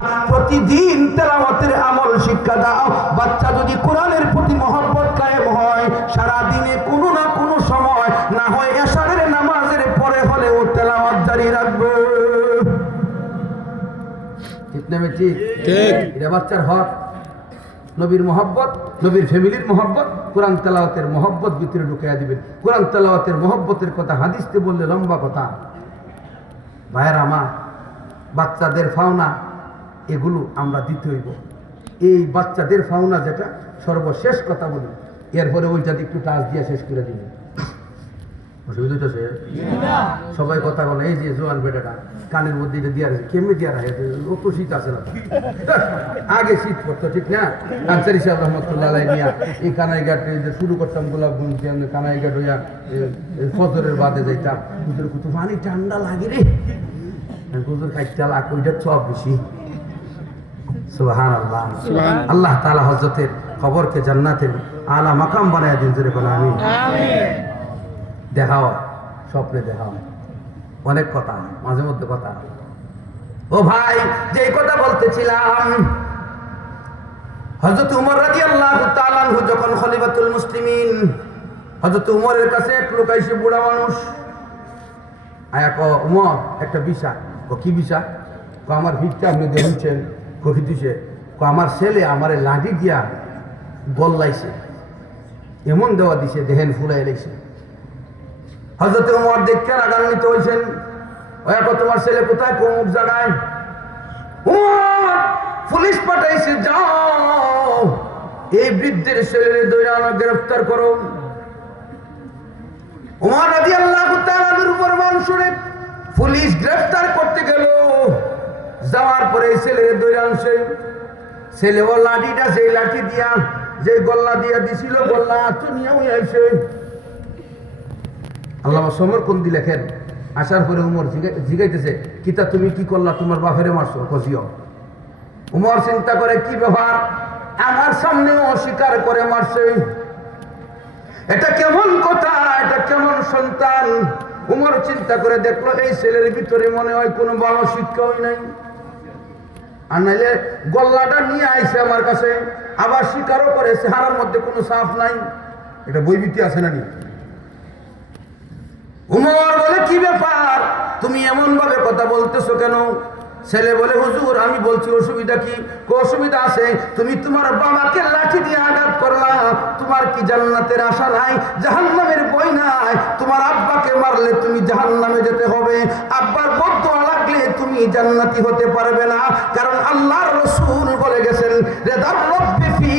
প্রতিদিন তেলাওয়াতের আমল শিক্ষা দাও। বাচ্চা যদি কোরআনের প্রতি মহব্বত কায়েম হয়, সারা দিনে কোনো না কোনো সময়, না হয় এশারের নামাজের পরে হলেও তেলাওয়াত জারি রাখবে। ঠিক না ঠিক? এটা বাচ্চার হক। নবীর মহব্বত, নবীর ফ্যামিলির মহব্বত, কোরআন তেলাওয়াতের মহব্বত ভিতরে ঢুকিয়ে দিবেন। কোরআন তেলাওয়াতের মহব্বতের কথা হাদিসতে বললে লম্বা কথা। ভাইয়েরা আমার, বাচ্চাদের ফাওনা এগুলো আমরা দিতে হইব। এই বাচ্চাদের ফাওনা যেটা সর্বশেষ কথা বলি, এরপরে ওইটা একটু টাচ দিয়ে শেষ করে দিবেন। অসুবিধা হচ্ছে সবাই কথা বলে, এই যে জোয়ান বেটাটা কানের মধ্যে এটা দিয়ে রাখে, কেমনি দিয়ে রাখে, অত শীত আছে না। আগে শীত পড়তো, ঠিক না? আনসারি সাহেব রহমতুল্লাহ নিয়া এই কানাইঘাট শুরু করতাম, গোলাপগঞ্জ কানাইঘাট হইয়া ফজরের বাদে যাইতাম। হুজুর কত পানি ঠান্ডা লাগে রে, হুজুর খাইতে লাগ, ওইটা সব বেশি। সুবহানাল্লাহ। আল্লাহ তাআলা হযরতের কবরকে জান্নাতের আলা মাকাম বানায় দিন, জোরে বলো আমিন। দেখাও, স্বপ্নে দেখাও, অনেক কথা, মাঝে মধ্যে কথা। ও ভাই, যে কথা বলতেছিলাম, হযরত উমর রাদিয়াল্লাহু তাআলা আনহু যখন খলিফাতুল মুসলিমিন, হযরত উমরের কাছে এক লোক আইসে, বুড়া মানুষ আয়া কো, উমর একটা বিষয়। ও কি বিষয়? কো আমার ভিক্ষা আপনি দেখছেন, কফি দিছে, কো আমার ছেলে আমারে লাঠি দিয়া গল্লাইছে, এমন দেওয়া দিছে দেহেন ফুলাই লাইছে। হযরত উমর দেখতে রাগান্বিত হয়েছেন। ওয়া তোমার ছেলে কোথায়? কোন জায়গায়? উমর পুলিশ পাঠাইছে, যাও এই বৃদ্ধের ছেলের ধরে গ্রেফতার করো। উমর রাদিয়াল্লাহু তাআলার উপর শুনে পুলিশ গ্রেফতার করতে গেল। যাওয়ার পরে ছেলের ধরে আনছে। ছেলে ও লাঠিটা, সেই লাঠি দিয়া যে গল্লা দিয়া দিছিল, গল্লা তো নিয়ে আইছে। আল্লামা সমরকন্দি লেখেন, আসার পরে উমর জিগাইতেছে, কিতা তুমি কি করলা? তোমার বাপেরে মারছো? কজিও। উমর চিন্তা করে, কি ব্যাপার, আমার সামনে অস্বীকার করে মারছে, এটা কেমন কথা, এটা কেমন সন্তান? উমর চিন্তা করে দেখলো, এই ছেলের ভিতরে মনে হয় কোনো ভালো শিক্ষাই নাই, আর নাইলে গল্লাটা নিয়ে আইছে আমার কাছে, আবার স্বীকারও করে, চেহারার মধ্যে কোনো সাফ নাই, এটা বইবিতি আছে না নি? উমর বলে, কি ব্যাপার, তুমি এমন ভাবে কথা বলতেছো কেন? ছেলে বলে, হুজুর আমি বলছি, অসুবিধা কি? অসুবিধা আছে, তুমি তোমার বাবাকে লাঠি দিয়ে আঘাত করলা, তোমার কি জান্নাতের আশা নাই, জাহান্নামের ভয় নাই? তোমার আব্বাকে মারলে তুমি জাহান্নামে যেতে হবে, আব্বার বদদোয়া লাগলে তুমি জান্নাতি হতে পারবে না, কারণ আল্লাহর রাসূল বলে গেছেন, রিদার রাব্বি ফি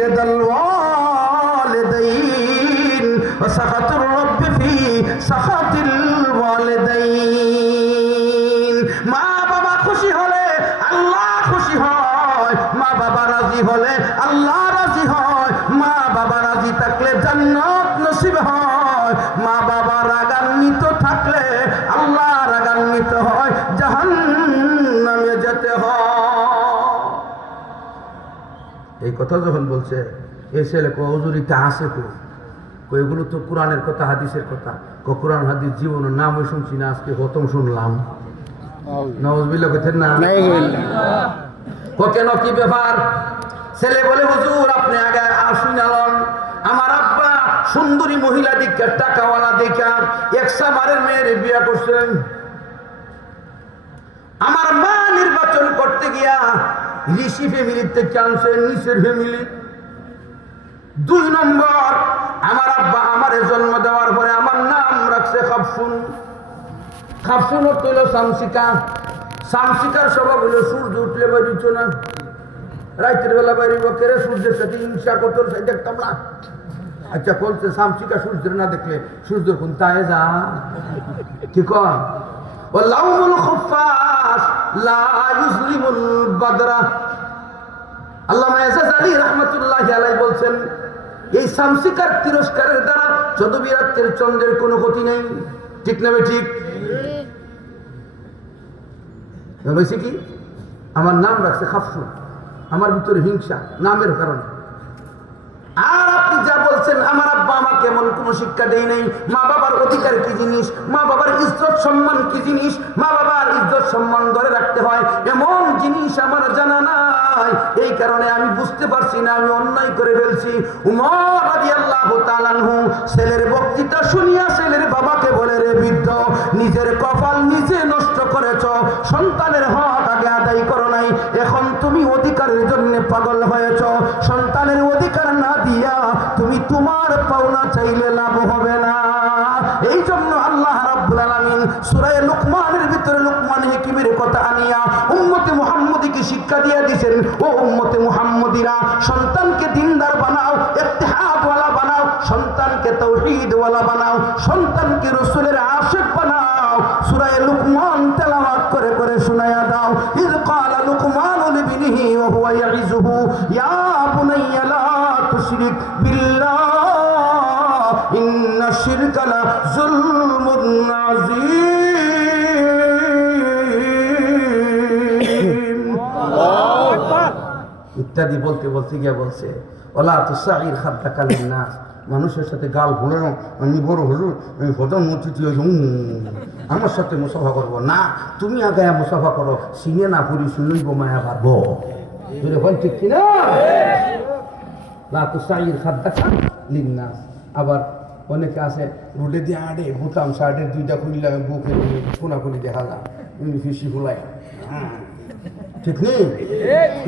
রিদাল ওয়ালিদাইন ওয়া সাখাতুর রাব্বি ফি সাখাতিল ওয়ালিদাইন। মা বাবা খুশি হলে আল্লাহ খুশি হয়, মা বাবা রাজি হলে আল্লাহ রাজি হয়, মা বাবা রাজি থাকলে জান্নাত নসিব হয়, মা বাবা রাগান্বিত থাকলে আল্লাহ রাগান্বিত হয়, জাহান্নামে যেতে হয়। এই কথা যখন বলছে, এই ছেলে হুজুরিটা আছে তো, এগুলো তো কোরআনের কথা, হাদিসের কথা। কোরআন হাদিস জীবনের নামও শুনছি না, আজকে প্রথম শুনলাম। নাউজুবিল্লাহ কইতেন না? কেন, কি ব্যাপার? ছেলে বলে, হুজুর আপনি আগে আসুন আলন, আমার আব্বা সুন্দরী মহিলা দেখা, টাকাওয়ালা দেখা এক সামারের মেয়ের বিয়ে করছেন। আমার মা নির্বাচন করতে গিয়া ঋষি ফ্যামিলিতে চান্সেন, নিচের ফ্যামিলি। 2 নম্বর, আমার আব্বা আমারে জন্ম দেওয়ার পরে আমার নাম রাখছে খাবসুন। খাবসুন অর্থ হইল সামসিকা। সামসিকার স্বভাব হইল সূর্য উঠলে বাইরিত না, রাতের বেলা বাইরিব, কেরে সূর্যের সাথে হিংসা করতে দেখতাম না। আচ্ছা বলছে, সামসিকা সূর্যের না দেখলে সূর্য কোন তায়ে যা, ঠিক হয়। ও লাউমুল খুফাস লা ইউসলিমুল বাদরা। আল্লামা এজাজ আলী রাহমাতুল্লাহি আলাইহি বলছেন, এই সামসিকার তিরস্কারের দ্বারা চন্দ্রবিরাত্রের চন্দ্রের কোনো ক্ষতি নেই। ঠিক না? ঠিক বলছি কি, আমার নাম রাখছে খাফসুন, আমার ভিতরে হিংসা নামের কারণে। আর আপনি যা বলছেন, আমার আব্বা আমাকে এমন কোন শিক্ষা দেয় নাই, মা বাবার অধিকার কি জিনিস, মা বাবার ইজ্জত সম্মান কি জিনিস, মা বাবার ইজ্জত সম্মান ধরে রাখতে হয় এমন জিনিস আমার এই কারণে আমি বুঝতে পারছি না আমি অন্যায় করে ফেলছি। উমর রাদিয়াল্লাহু তাআলা আনহু ছেলের বক্তৃতা শুনিয়া ছেলের বাবাকে বলে, রে বৃদ্ধ, নিজের কপাল নিজে নষ্ট করেছ, সন্তানের হক আগে আদায় করো নাই, এখন তুমি অধিকারের জন্য পাগল হয়েছ, সন্তানের অধিকার না দিয়া তুমি তোমার পাওনা চাইলে লাভ হবে না। এই জন্য আল্লাহ রাব্বুল আলামিন সূরা লুকমানের ভিতরে লুকমান হাকিমের কথা আনিয়া উম্মতে মুহাম্মদীকে শিক্ষা দিয়ে দিয়েছেন, ও উম্মতে মুহাম্মদীরা, সন্তানকে দিনদার বানাও, ইত্তেহাদওয়ালা বানাও, সন্তানকে তাওহীদওয়ালা বানাও, সন্তানকে রাসূলের আশিক বানাও। সূরা লুকমান তেলাওয়াত করে করে শোনায়া দাও। ইয ক্বালা লুকমান লিবনিহি ওয়া হুয়া ইয়াইযুহু ইয়া বুনাইয়া লা তুশরিক বিল্লাহ ইন্না শিরকা লা যুলমুন আযীম। ইত্যাদি বলতে বলতে গিয়ে বলছে, ওলা তুসাইর খাদ্দাকা লিন্নাস, মানুষের সাথে গাল ভুলেন, আমি বড় হুজুর, আমি প্রধানমন্ত্রী, আমার সাথে মুসাফা করবো না, তুমি আগে মুসাফা করো, সিনে না পুরি শুনলইব মায়া পারবো। ঠিক কিনা? লা তুসাইর খাদ্দাকা লিন্নাস। আবার অনেকে আছে রোডে দিয়ে আড়ে বোতাম শার্টের দুইটা খুললে বুকে কোনা করে দেখা যায়, ফিসি ফুলাই, ঠিক নেই?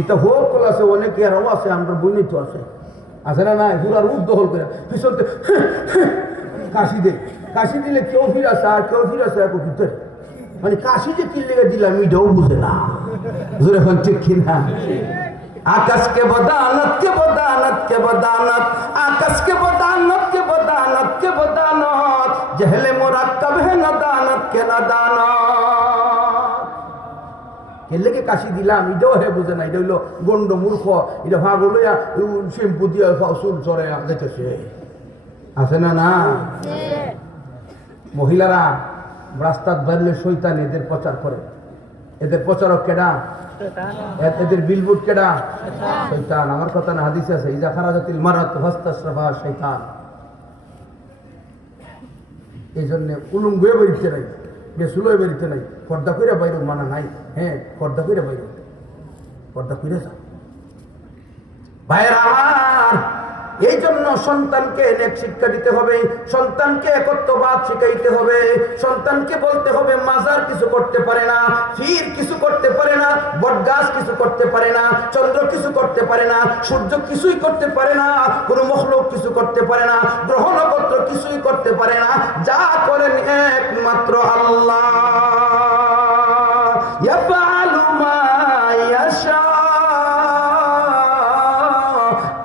এটা হোক আছে, অনেকে আরও আছে, আমরা বইনি তো আছে না না, পুরা রূপ দখল করে পিছন কাশি দে, কাশি দিলে কেউ ফিরাছে আর কেউ ফিরাছে এক ভিতরে, মানে কাশি যে কি লেগে দিলাম এটাও বুঝে না। এখন ঠিক কিনা? आकाश के बदानत के बदानत के बदानत, आकाश के बदानत के बदानत के बदानत, जहले मुरक्कब है नदानत के नदानत। এলে কে কাশি দিলাম এটাও হে বুঝে না, এটা হইলো গন্ড মূর্খ, এটা ভাগ হলো শ্যাম্পু দিয়ে চুল চড়ে যেতেছে, আছে না? না, মহিলারা রাস্তার বাড়লে শৈতান এদের প্রচার করে, এদের প্রচারক কেডা? এদের বিলবুট কেডা? শয়তান। আমার কথা না, হাদিসে আছে, ইজা খারাজাতিল মারাত ফাস্তাশরাফা শাইতান। এই জন্য উলুঙ্গ হয়ে বেরিতে নাই, বেসুল হয়ে বেরিতে নাই, পর্দা কইরা বাইরে মানা নাই। হ্যাঁ, পর্দা কইরা বাইরে, পর্দা কইরা যা ভাইরা আমার। এই জন্য সন্তানকে নেক শিক্ষা দিতে হবে, সন্তানকে একত্ববাদ শিখাইতে হবে, সন্তানকে বলতে হবে মাজার কিছু করতে পারে না, পীর কিছু করতে পারে না, বটগাছ কিছু করতে পারে না, চন্দ্র কিছু করতে পারে না, সূর্য কিছুই করতে পারে না, কোনো মখলুক কিছু করতে পারে না, গ্রহ নক্ষত্র কিছুই করতে পারে না, যা করেন একমাত্র আল্লাহ। ইয়াফআলু মা ইয়াশা,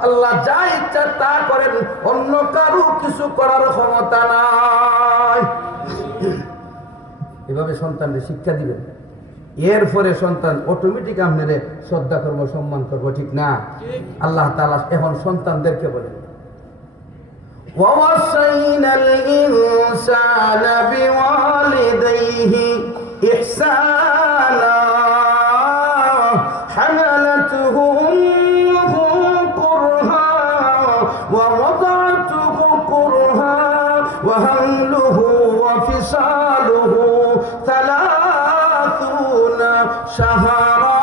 আল্লাহ যা ইচ্ছা তা করেন, অন্য কারো কিছু করার ক্ষমতা নাই। এভাবে সন্তানকে শিক্ষা দিবেন, এরপরে সন্তান অটোমেটিক আপনাদের শ্রদ্ধা করবো, সম্মান করবো, ঠিক না? আল্লাহ তাআলা এখন সন্তানদেরকে বলেন, ওয়াসাইনাল ইনসানা বিওয়ালিদাইহি ইহসানা